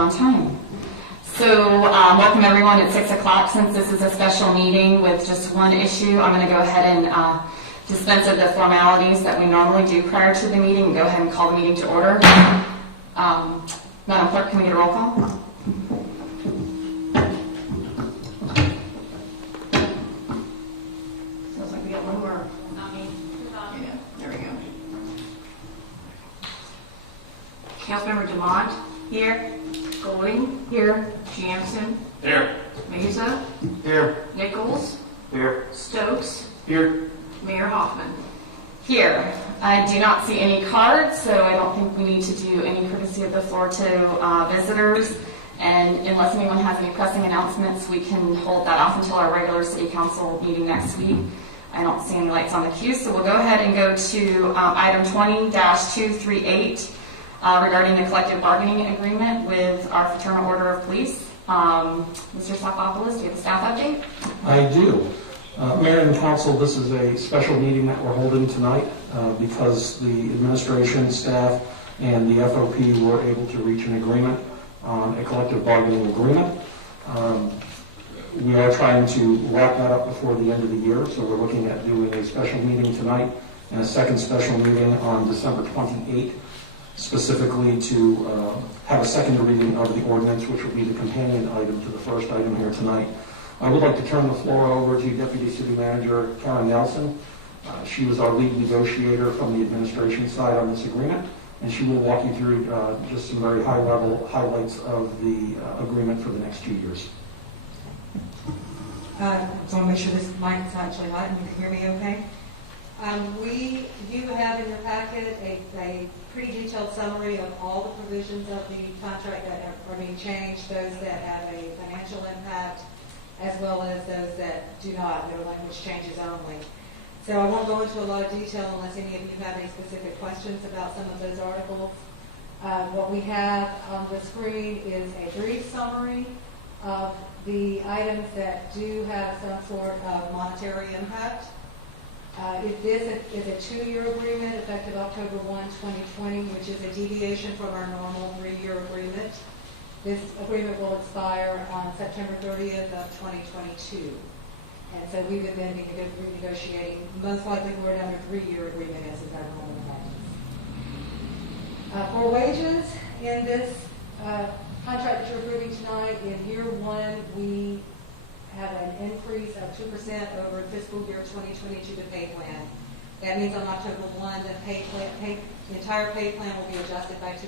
on time. So welcome everyone at 6 o'clock. Since this is a special meeting with just one issue, I'm going to go ahead and dispense of the formalities that we normally do prior to the meeting and go ahead and call the meeting to order. Madam Clerk, can we get a roll call? Sounds like we got one more. Not me. Yeah, there we go. Councilmember Dumont, here. Golding, here. Jansen, here. Mesa, Here. Nichols, Here. Stokes, Here. Mayor Hoffman. Here. I do not see any cards, so I don't think we need to do any courtesy of the floor to visitors. And unless anyone has any pressing announcements, we can hold that off until our regular city council meeting next week. I don't see any lights on the queue, so we'll go ahead and go to item 20-238 regarding the collective bargaining agreement with our Fraternal Order of Police. Mr. Sopopoulos, do you have a staff update? I do. Mayor and Council, this is a special meeting that we're holding tonight because the administration, staff, and the FOP were able to reach an agreement on a collective bargaining agreement. We are trying to wrap that up before the end of the year, so we're looking at doing a special meeting tonight and a second special meeting on December 28th, specifically to have a second reading of the ordinance, which will be the companion item to the first item here tonight. I would like to turn the floor over to Deputy City Manager Karen Nelson. She was our lead negotiator from the administration side on this agreement, and she will walk you through just some very high-level highlights of the agreement for the next 2 years. So I want to make sure this mic's actually hot and you can hear me okay. We do have in your packet a pretty detailed summary of all the provisions of the contract that are being changed, those that have a financial impact, as well as those that do not, they're language changes only. So I won't go into a lot of detail unless any of you have any specific questions about some of those articles. What we have on the screen is a brief summary of the items that do have some sort of monetary impact. This is a 2-year agreement effective October 1, 2020, which is a deviation from our normal 3-year agreement. This agreement will expire on September 30th of 2022. And so we would then be renegotiating, most likely we're under a 3-year agreement as is our normal practice. For wages, in this contract that you're approving tonight, in year 1, we have an increase of 2% over fiscal year 2022 to pay plan. That means on October 1, the entire pay plan will be adjusted by 2%.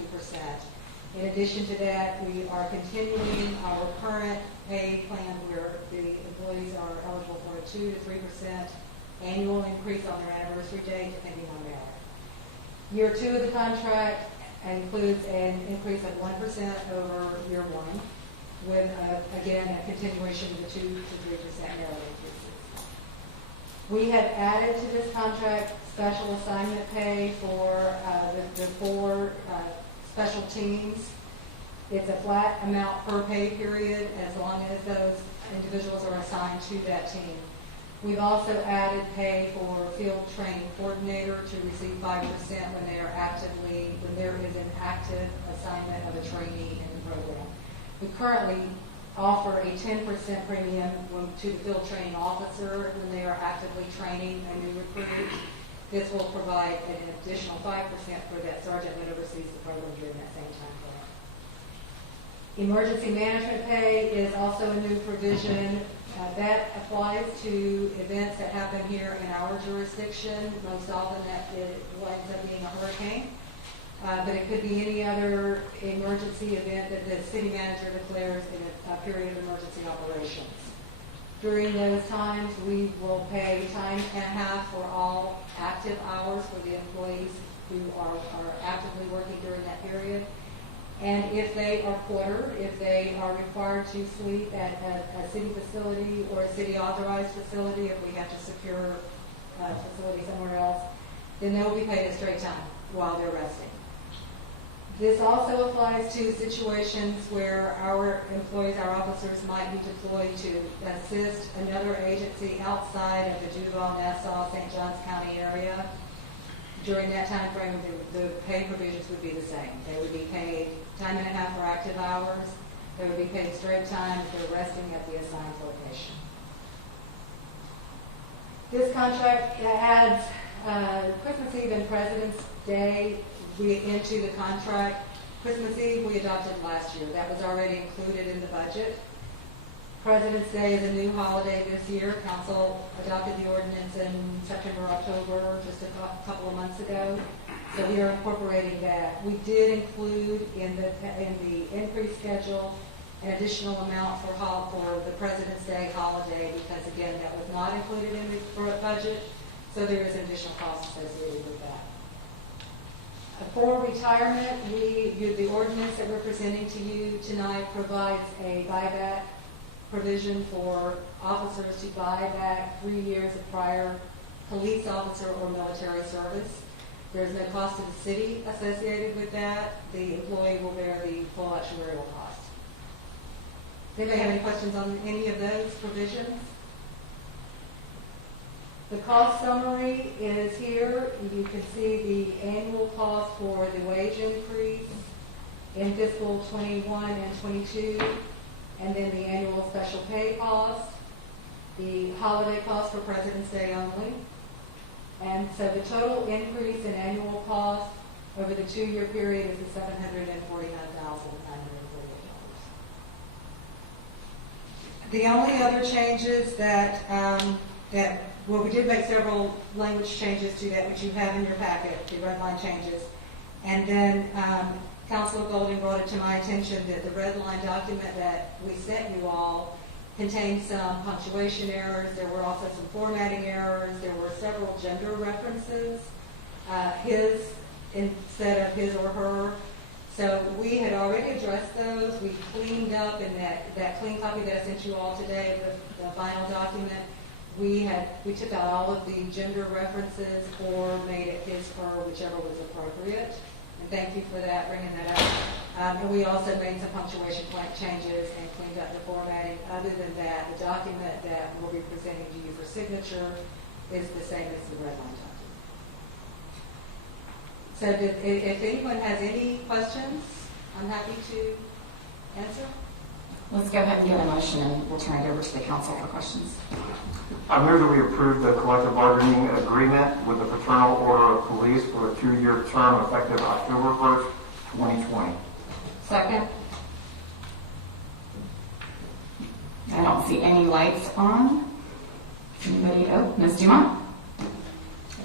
In addition to that, we are continuing our current pay plan where the employees are eligible for a 2 to 3% annual increase on their anniversary date, depending on merit. Year 2 of the contract includes an increase of 1% over year 1, with, again, a continuation of the 2 to 3% merit increases. We have added to this contract special assignment pay for the 4 special teams. It's a flat amount per pay period as long as those individuals are assigned to that team. We've also added pay for field training coordinator to receive 5% when there is an active assignment of a trainee in the program. We currently offer a 10% premium to the field training officer when they are actively training a new recruit. This will provide an additional 5% for that sergeant that oversees the program during that same time frame. Emergency management pay is also a new provision. That applies to events that happen here in our jurisdiction. Most often that winds up being a hurricane. But it could be any other emergency event that the city manager declares in a period of emergency operations. During those times, we will pay time and a half for all active hours for the employees who are actively working during that period. And if they are quartered, if they are required to sleep at a city facility or a city authorized facility, if we have to secure a facility somewhere else, then they will be paid a straight time while they're resting. This also applies to situations where our employees, our officers, might be deployed to assist another agency outside of the Duval, Nassau, St. Johns County area. during that time frame, the pay provisions would be the same. They would be paid time and a half for active hours. They would be paid straight time if they're resting at the assigned location. This contract adds Christmas Eve and President's Day into the contract. Christmas Eve we adopted last year. That was already included in the budget. President's Day is a new holiday this year. Council adopted the ordinance in September, October, just a couple of months ago. So we are incorporating that. We did include in the increase schedule an additional amount for the President's Day holiday because, again, that was not included in the budget. So there is additional cost associated with that. For retirement, the ordinance that we're presenting to you tonight provides a buyback provision for officers to buy back 3 years of prior police officer or military service. There's no cost to the city associated with that. The employee will bear the full actuarial cost. Does anybody have any questions on any of those provisions? The cost summary is here. You can see the annual cost for the wage increase in fiscal 21 and 22, and then the annual special pay cost, the holiday cost for President's Day only. And so the total increase in annual cost over the 2-year period is the $749,948. The only other changes we did make several language changes to that, which you have in your packet, the red line changes. And then Councilor Golding brought it to my attention that the red line document that we sent you all contained some punctuation errors. There were also some formatting errors. There were several gender references, his instead of his or her. So we had already addressed those. We cleaned up in that clean copy that I sent you all today, the final document. We took out all of the gender references or made it his, her, whichever was appropriate. And thank you for that, bringing that up. And we also made some punctuation changes and cleaned up the formatting. Other than that, the document that we'll be presenting to you for signature is the same as the red line document. So if anyone has any questions, I'm happy to answer. Let's go ahead and get a motion and we'll turn it over to the council for questions. I move that we approve the collective bargaining agreement with the Fraternal Order of Police for a 2-year term effective October 1st, 2020. Second. I don't see any lights on. Anybody? Oh, Ms. Dumont? I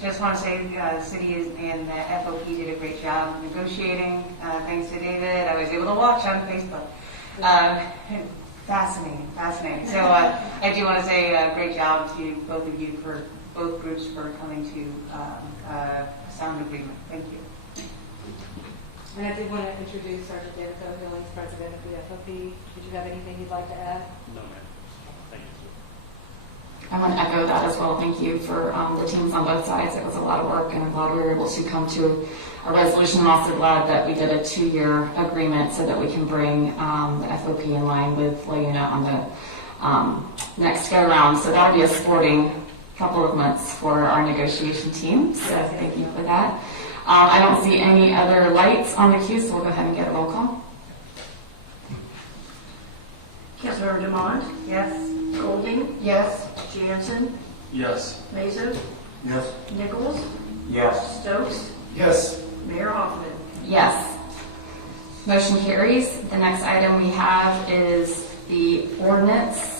just want to say the city and the FOP did a great job negotiating. Thanks to David, I was able to watch on Facebook. Fascinating. So I do want to say a great job to both of you, for both groups, for coming to a sound agreement. Thank you. And I did want to introduce Sergeant David O'Hillings, President of the FOP. Did you have anything you'd like to add? No, ma'am. Thank you. I want to echo that as well. Thank you for the teams on both sides. It was a lot of work, and I'm glad we were able to come to a resolution. I'm also glad that we did a 2-year agreement so that we can bring the FOP in line with LaUna on the next go-around. So that'll be a sporting couple of months for our negotiation team. So thank you for that. I don't see any other lights on the queue, so we'll go ahead and get a roll call. Councilmember Dumont? Yes. Golding? Yes. Jansen? Yes. Mason? Yes. Nichols? Yes. Stokes? Yes. Mayor Hoffman? Yes. Motion carries. The next item we have is the ordinance.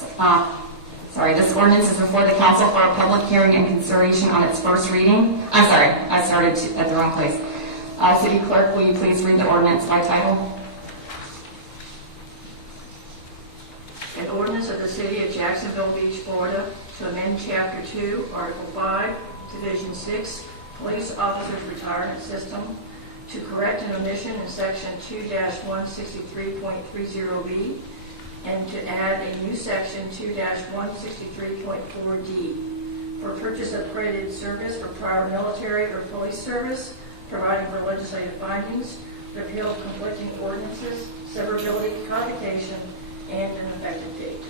This ordinance is before the council for a public hearing and consideration on its first reading. I'm sorry, I started at the wrong place. City Clerk, will you please read the ordinance by title? An ordinance of the City of Jacksonville Beach, Florida, to amend Chapter 2, Article 5, Division 6, Police Officers Retirement System, to correct an omission in Section 2-163.30B, and to add a new Section 2-163.4D for purchase of accredited service for prior military or police service, providing for legislative findings, repeal of conflicting ordinances, severability, codification, and an effective date.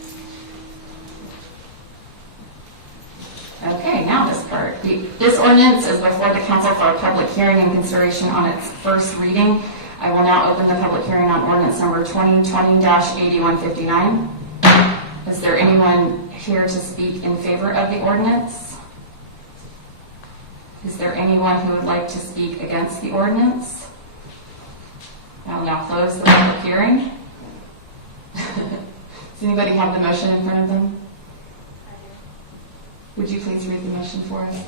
Okay, now this part. This ordinance is before the council for a public hearing and consideration on its first reading. I will now open the public hearing on ordinance number 2020-8159. Is there anyone here to speak in favor of the ordinance? Is there anyone who would like to speak against the ordinance? I will now close the public hearing. Does anybody have the motion in front of them? Would you please read the motion for us?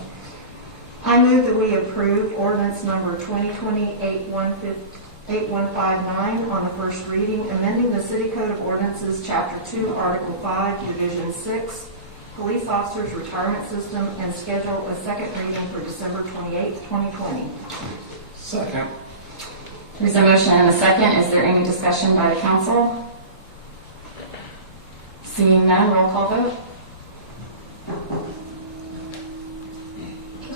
I move that we approve ordinance number 2020-8159 on the first reading, amending the City Code of Ordinances, Chapter 2, Article 5, Division 6, Police Officers Retirement System, and schedule a second reading for December 28, 2020. Second. There's a motion and a second. Is there any discussion by the council? Seeing none, roll call vote.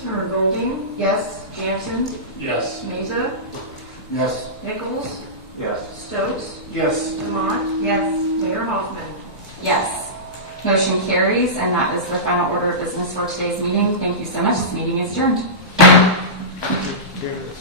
Councilmember Golding? Yes. Jansen? Yes. Mesa? Yes. Nichols? Yes. Stokes? Yes. Demont? Yes. Mayor Hoffman? Yes. Motion carries, and that is the final order of business for today's meeting. Thank you so much. This meeting is adjourned. Here it is.